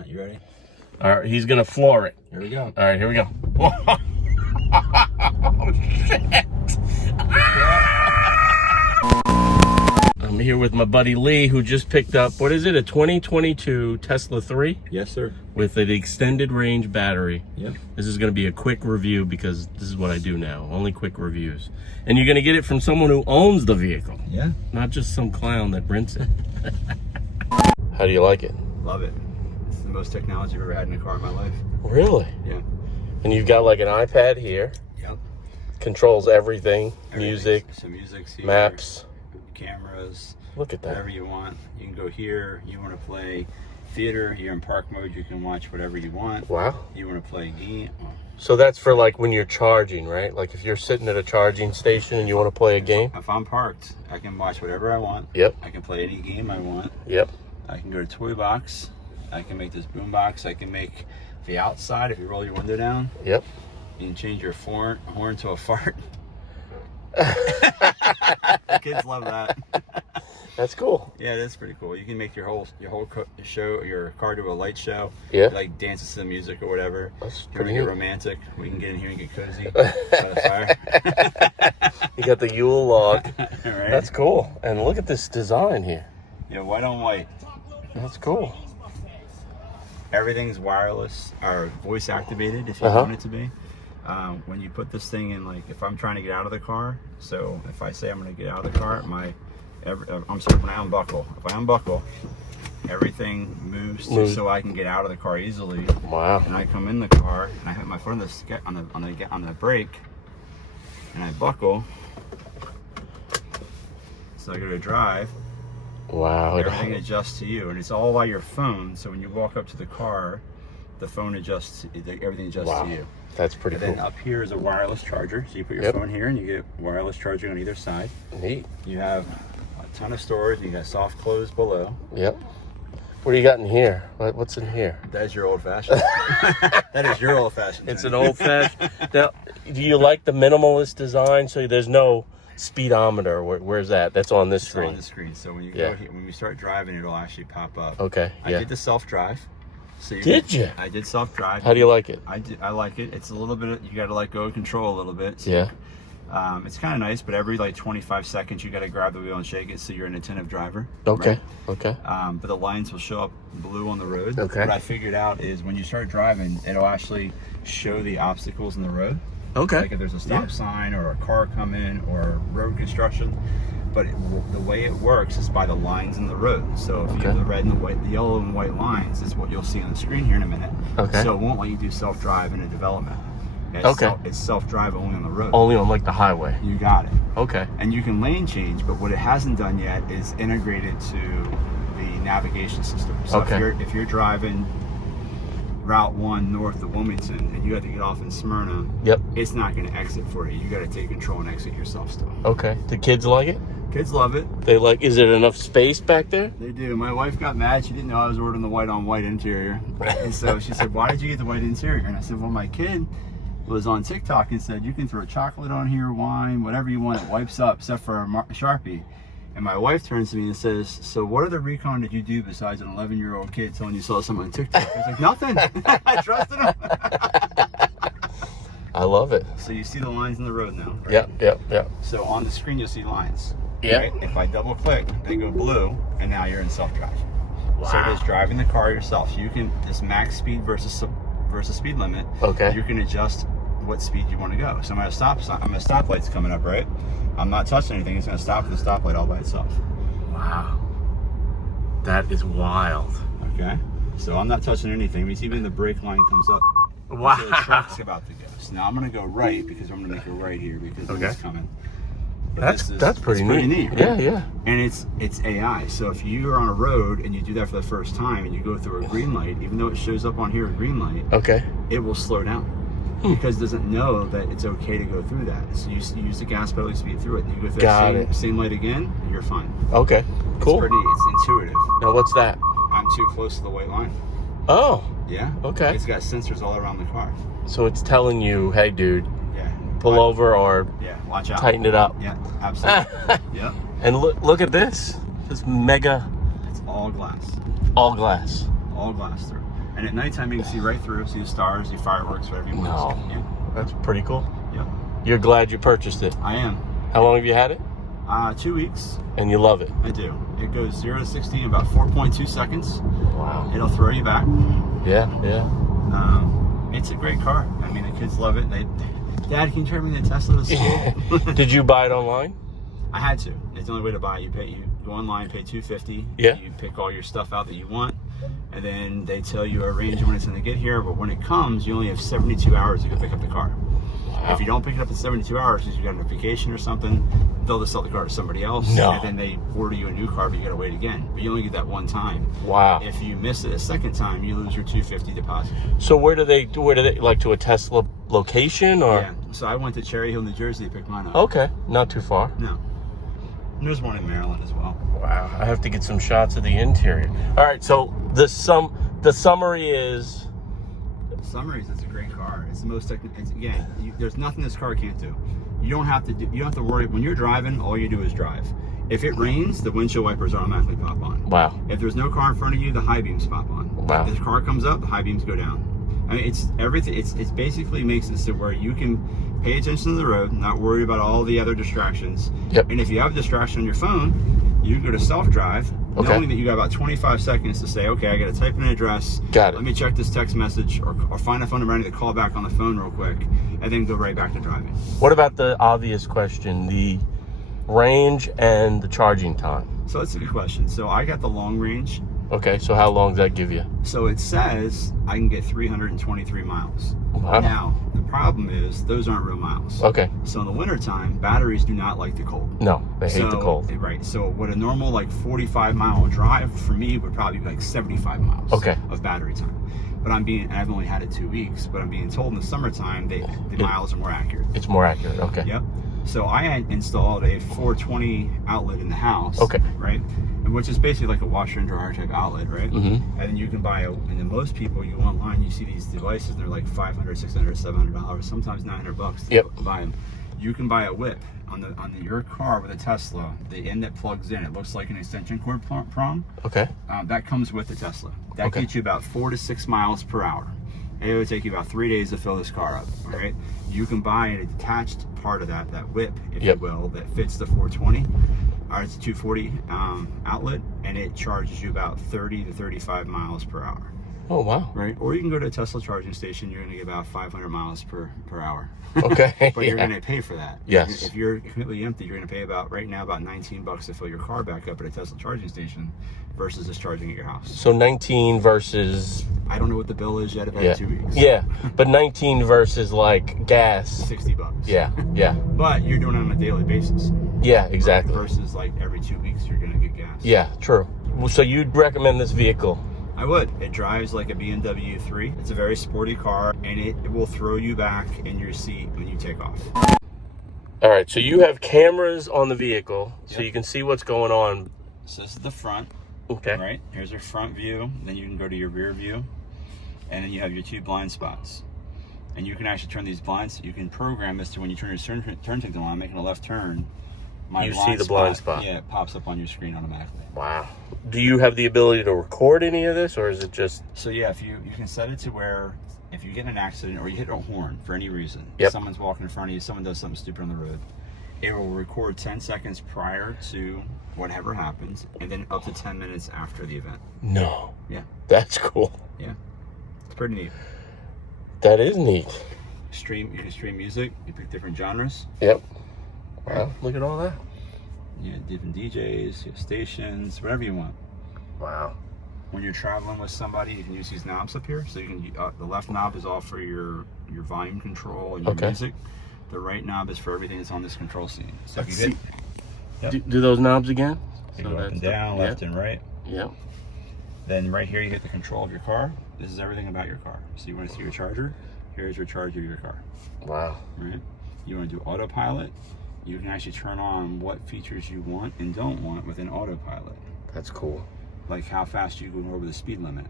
All right, you ready? All right, he's gonna floor it. Here we go. All right, here we go. Oh, shit. I'm here with my buddy Lee, who just picked up, what is it, a 2022 Tesla 3? Yes, sir. With an extended range battery. Yep. This is gonna be a quick review because this is what I do now, only quick reviews. And you're gonna get it from someone who owns the vehicle. Yeah. Not just some clown that rents it. How do you like it? Love it. This is the most technology I've ever had in a car in my life. Really? Yeah. And you've got like an iPad here. Yep. Controls everything. Music, some music, here, maps, cameras. Look at that. Whatever you want. You can go here. You want to play theater. You're in park mode. You can watch whatever you want. Wow. You want to play a game. So that's for like when you're charging, right? Like if you're sitting at a charging station and you want to play a game? If I'm parked, I can watch whatever I want. Yep. I can play any game I want. Yep. I can go to Toy Box. I can make this boom box. I can make the outside if you roll your window down. Yep. You can change your horn to a fart. The kids love that. That's cool. Yeah, that's pretty cool. You can make your whole show, your car do a light show. Yeah. Like dances to the music or whatever. That's If you pretty want to get neat. romantic, we can get in here and get cozy by the fire. You got the Yule log. Right? That's cool. And look at this design here. Yeah, white on white. That's cool. Everything's wireless or voice activated if you want it to be. When you put this thing in, like if I'm trying to get out of the car, so if I say I'm going to get out of the car, when I unbuckle, if I unbuckle, everything moves so I can get out of the car easily. Wow. And I come in the car and I hit my foot on the brake and I buckle, so I go to drive. Wow. Everything adjusts to you, and it's all by your phone. So when you walk up to the car, the phone adjusts. Everything adjusts to you. That's pretty And cool. then up here is a wireless charger. So you put your phone here, and you get wireless charging on either side. Neat. You have a ton of storage. You got soft close below. Yep. What do you got in here? What's in here? That is your old fashioned. That is your old fashioned. It's an old fashioned. Now, do you like the minimalist design? So there's no speedometer. Where's that? That's on this screen. On the screen. So when you go here, when you start driving, it'll actually pop up. Okay. I did the self drive. So Did you? I did self drive. How do you like it? I like it. It's a little bit. You got to let go of control a little bit. So Yeah. It's kind of nice, but every like 25 seconds you got to grab the wheel and shake it, so you're an attentive driver. Okay. Right? Okay. But the lines will show up blue on the road. Okay. What I figured out is when you start driving, it'll actually show the obstacles in the road. Okay. Like if there's a stop sign or a car coming or road construction. But the way it works is by the lines in the road. So if you have the red and the white, the yellow and white lines is what you'll see on the screen here in a minute. Okay. So it won't let you do self-drive in a development. It's self-drive only on the road. Only on like the highway. You got it. Okay. And you can lane change, but what it hasn't done yet is integrated to the navigation system. So if you're driving Route 1 north of Wilmington and you have to get off in Smyrna, it's not going to exit for you. You got to take control and exit yourself still. Okay. The kids like it? Kids love it. They like, is there enough space back there? They do. My wife got mad. She didn't know I was ordering the white on white interior. And so she said, why did you get the white interior? And I said, well, my kid was on TikTok and said, you can throw chocolate on here, wine, whatever you want. It wipes up except for a Sharpie. And my wife turns to me and says, so what other recon did you do besides an 11-year-old kid telling you saw something on TikTok? I was like, nothing. I trusted him. I love it. So you see the lines in the road now, right? Yep. So on the screen, you'll see lines. Yeah. Right? If I double click, they go blue, and now you're in self-drive. Wow. So it is driving the car yourself. So you can, this max speed versus speed limit. Okay. You can adjust what speed you want to go. So I'm at a stop sign. I'm at a stoplight's coming up, right? I'm not touching anything. It's going to stop at the stoplight all by itself. Wow. That is wild. Okay. So I'm not touching anything. Because even the brake line comes up. Wow. So the truck's about to go. So now I'm going to go right because I'm going to make a right here because it's coming. But That's pretty neat. Right? Yeah. And it's AI. So if you are on a road and you do that for the first time and you go through a green light, even though it shows up on here a green light, it will slow down. Because it doesn't know that it's okay to go through that. So you use the gas pedal to speed through it. And you go through that same light again, and you're fine. Okay, cool. It's intuitive. Now what's that? I'm too close to the white line. Oh. Yeah. Okay. It's got sensors all around the car. So it's telling you, hey dude, pull over or watch out. Tighten it up. Yeah, absolutely. Yeah. And look at this. This mega. It's all glass. All glass. All glass through. And at nighttime, you can see right through, see the stars, see fireworks, whatever you want. No. Yeah. That's pretty cool. Yeah. You're glad you purchased it? I am. How long have you had it? 2 weeks. And you love it? I do. It goes 0 to 60 in about 4.2 seconds. Wow. It'll throw you back. Yeah, yeah. It's a great car. I mean, the kids love it. Dad, can you turn me the Tesla to school? Did you buy it online? I had to. It's the only way to buy it. You go online, pay $250. Yeah. You pick all your stuff out that you want, and then they tell you a range when it's going to get here. But when it comes, you only have 72 hours to go pick up the car. Wow. If you don't pick it up in 72 hours because you got a vacation or something, they'll just sell the car to somebody else. No. And then they order you a new car, but you got to wait again. But you only get that one time. Wow. If you miss it a second time, you lose your $250 deposit. So where do they like, to a Tesla location or? Yeah. So I went to Cherry Hill, New Jersey to pick mine up. Okay, not too far. No. And there's one in Maryland as well. Wow, I have to get some shots of the interior. All right, so the summary is. Summaries, it's a great car. It's the most technical. Again, there's nothing this car can't do. You don't have to worry when you're driving. All you do is drive. If it rains, the windshield wipers automatically pop on. Wow. If there's no car in front of you, the high beams pop on. Wow. If the car comes up, the high beams go down. I mean, it's everything. It's basically makes it so where you can pay attention to the road, not worry about all the other distractions. Yep. And if you have a distraction on your phone, you can go to self-drive, Okay. knowing that you got about 25 seconds to say, okay, I got to type in an address. Got it. Let me check this text message, or find a phone number I need to call back on the phone real quick, and then go right back to driving. What about the obvious question, the range and the charging time? So that's a good question. So I got the long range. Okay, so how long does that give you? So it says I can get 323 miles. Wow. Now, the problem is those aren't real miles. Okay. So in the wintertime, batteries do not like the cold. No, they hate the cold. Right. So what a normal 45-mile drive for me would probably be like 75 miles of battery time. But I've only had it 2 weeks, but I'm being told in the summertime the miles are more accurate. It's more accurate, okay. Yep. So I had installed a 420 outlet in the house. Okay. Right? And which is basically like a washer and dryer type outlet, right? Mm-hmm. And then you can buy and then most people, you go online, you see these devices, and they're like $500, $600, $700, sometimes $900 to buy them. You can buy a whip on your car with a Tesla. The end that plugs in, it looks like an extension cord prong. Okay. That comes with the Tesla. That gets you about 4 to 6 miles per hour. And it would take you about 3 days to fill this car up. All right. You can buy an attached part of that whip, if you will, that fits the 420 or it's a 240 outlet, and it charges you about 30 to 35 miles per hour. Oh, wow. Right. Or you can go to a Tesla charging station. You're going to get about 500 miles per hour. Okay. But you're going to pay for that. Yes. If you're completely empty, you're going to pay about $19 to fill your car back up at a Tesla charging station versus just charging at your house. So 19 versus... I don't know what the bill is yet. I've had 2 weeks. Yeah, but 19 versus like gas. $60. Yeah, yeah. But you're doing it on a daily basis. Yeah, exactly. Versus like every 2 weeks you're going to get gas. Yeah, true. So you'd recommend this vehicle? I would. It drives like a BMW 3. It's a very sporty car, and it will throw you back in your seat when you take off. All right, so you have cameras on the vehicle, so you can see what's going on. So this is the front. Okay. Right? Here's your front view. Then you can go to your rear view. And then you have your 2 blind spots. And you can actually turn these blinds. You can program this to when you turn your turn signal on, making a left turn. You see the blind spot. Yeah, it pops up on your screen automatically. Wow. Do you have the ability to record any of this, or is it just... So yeah, if you can set it to where if you get in an accident or you hit a horn for any reason, someone's walking in front of you, someone does something stupid on the road, it will record 10 seconds prior to whatever happens, and then up to 10 minutes after the event. No. Yeah. That's cool. Yeah. It's pretty neat. That is neat. You can stream music, you pick different genres. Yep. Wow, look at all that. Yeah, different DJs, you have stations, whatever you want. Wow. When you're traveling with somebody, you can use these knobs up here. So you can the left knob is all for your volume control and your music. The right knob is for everything that's on this control scene. So if you hit, do those knobs again? you go up and down, left and right. Yep. Then right here you hit the control of your car. This is everything about your car. So you want to see your charger? Here's your charger of your car. Wow. Right? You want to do autopilot? You can actually turn on what features you want and don't want within autopilot. That's cool. Like how fast you go over the speed limit.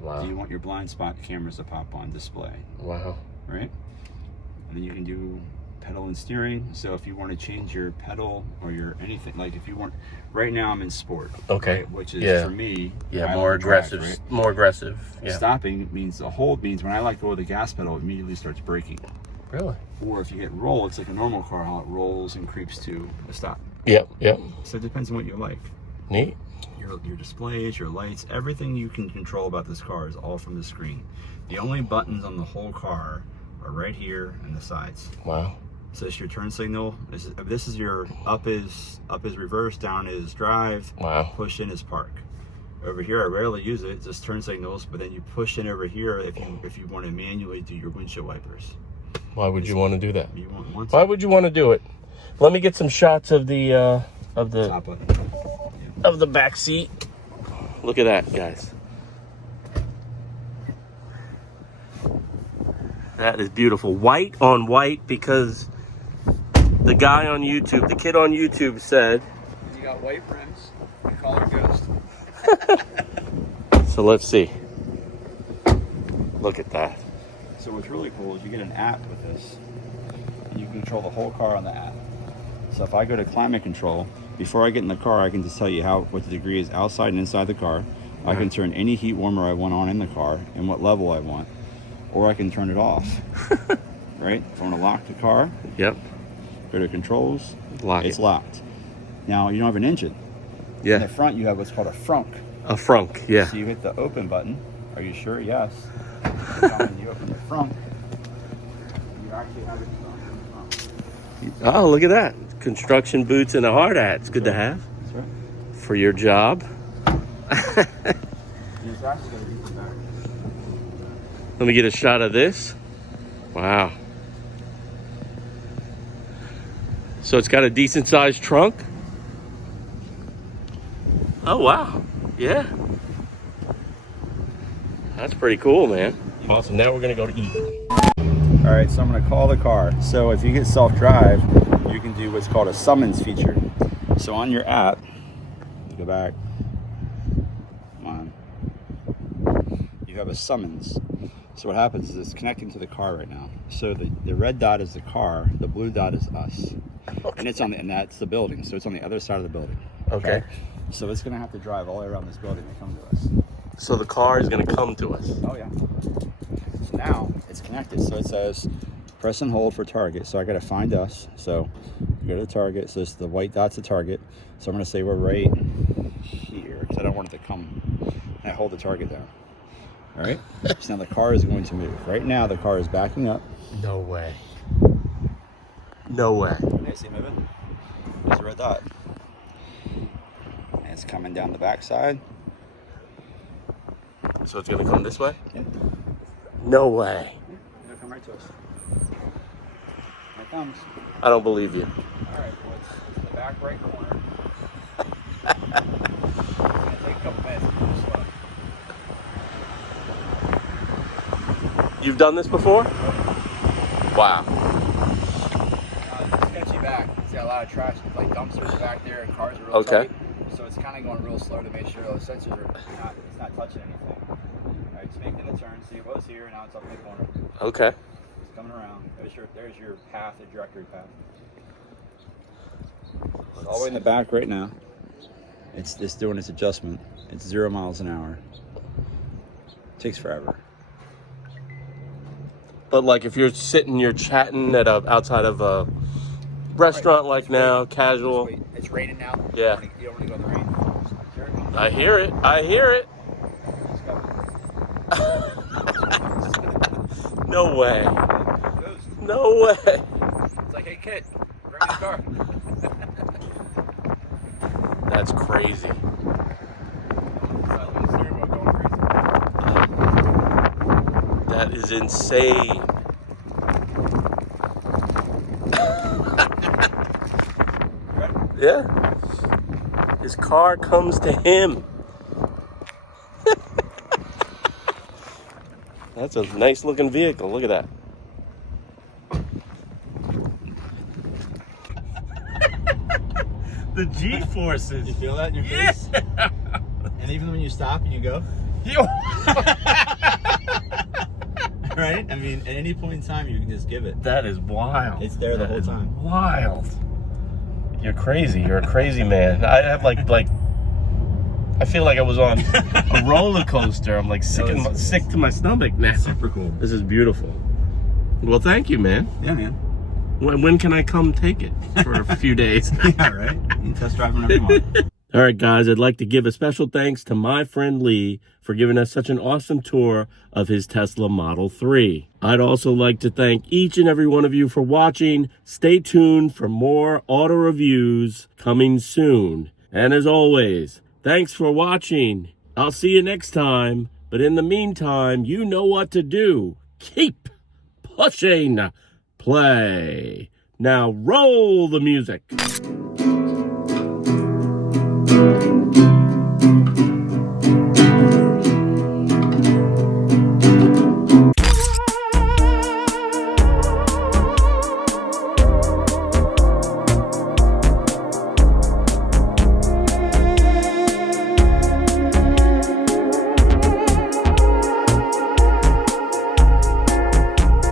Wow. Do you want your blind spot cameras to pop on display? Wow. Right? And then you can do pedal and steering. So if you want to change your pedal or your anything, like if you want, right now I'm in sport. Okay. Right, which is for me. Yeah, I more love the track, aggressive. right? More aggressive. Yeah. Stopping means, the hold means when I let go of the gas pedal, it immediately starts braking. Really? Or if you hit roll, it's like a normal car, how it rolls and creeps to a stop. Yep. Yep. So it depends on what you like. Neat. Your displays, your lights, everything you can control about this car is all from the screen. The only buttons on the whole car are right here and the sides. Wow. So it's your turn signal. This is your up is reverse, down is drive. Wow. Push in is park. Over here, I rarely use it. It's just turn signals, but then you push in over here if you want to manually do your windshield wipers. Why would you want to do that? You want Why would you want to do it? Let me get some shots of the top button. of the back seat. Look at that, guys. That is beautiful. White on white, because the guy on YouTube, the kid on YouTube said, You got white rims. We call her Ghost. so let's see. Look at that. So what's really cool is you get an app with this, and you can control the whole car on the app. So if I go to climate control, before I get in the car, I can just tell you what the degree is outside and inside the car. I can turn any heat warmer I want on in the car and what level I want, or I can turn it off. Right? If I want to lock the car, Yep. go to controls, it's it. locked. Now you don't have an engine. Yeah. In the front, you have what's called a frunk. A frunk. Yeah. So you hit the open button. Are you sure? Yes. And you open the frunk. You actually have it on the front. Oh, look at that. Construction boots and a hard hat. It's good to have That's right. for your job. It's actually going to be back. Let me get a shot of this. Wow. So it's got a decent sized trunk. Oh, wow. Yeah. That's pretty cool, man. Awesome. Now we're going to go to eat. All right, so I'm going to call the car. So if you get self-drive, you can do what's called a summons feature. So on your app, go back. Come on. You have a summons. So what happens is it's connecting to the car right now. So the red dot is the car, the blue dot is us. Okay. And it's and that's the building. So it's on the other side of the building. Okay. So it's going to have to drive all the way around this building to come to us. So the car is going to come to us. Oh yeah. So now it's connected. So it says press and hold for target. So I got to find us. So you go to the target. So the white dot's the target. So I'm going to say we're right here because I don't want it to come. And I hold the target down. All right. So now the car is going to move. Right now the car is backing up. No way. No way. Hey, see it moving? There's a red dot. And it's coming down the backside. So it's going to come this way? Yeah. No way. It'll come right to us. Here it comes. I don't believe you. All right, well, it's the back right corner. It's going to take a couple minutes to move slow. You've done this before? Wow. It's sketchy back. It's got a lot of trash. It's like dumpsters back there and cars are real Okay. tight. So it's kind of going real slow to make sure those sensors are it's not touching anything. All right, it's making a turn. See, it was here, now it's up in the corner. Okay. It's coming around. There's your path, the directory path. It's all the way in the back right now. It's just doing its adjustment. It's 0 miles an hour. Takes forever. But like if you're sitting, you're chatting at outside of a restaurant Right. like It's now, raining. casual. It's raining now. Yeah. You don't want to go in the rain. Here it comes. I hear it. I hear it. It's coming. No way. It goes. No way. It's like, hey kid, bring me the car. That's crazy. That is insane. Yeah. His car comes to him. That's a nice looking vehicle. Look at that. The G-forces. You feel that in your face? And even when you stop and you go, right? I mean, at any point in time, you can just give it. That is wild. It's there the whole time. Wild. You're crazy. You're a crazy man. I have like I feel like I was on a roller coaster. I'm like sick to my stomach now. Super cool. This is beautiful. Well, thank you, man. Yeah, man. When can I come take it for a few days? Yeah, right? You can test drive whenever you want. All right, guys, I'd like to give a special thanks to my friend Lee for giving us such an awesome tour of his Tesla Model 3. I'd also like to thank each and every one of you for watching. Stay tuned for more auto reviews coming soon. And as always, thanks for watching. I'll see you next time. But in the meantime, you know what to do. Keep pushing play. Now roll the music.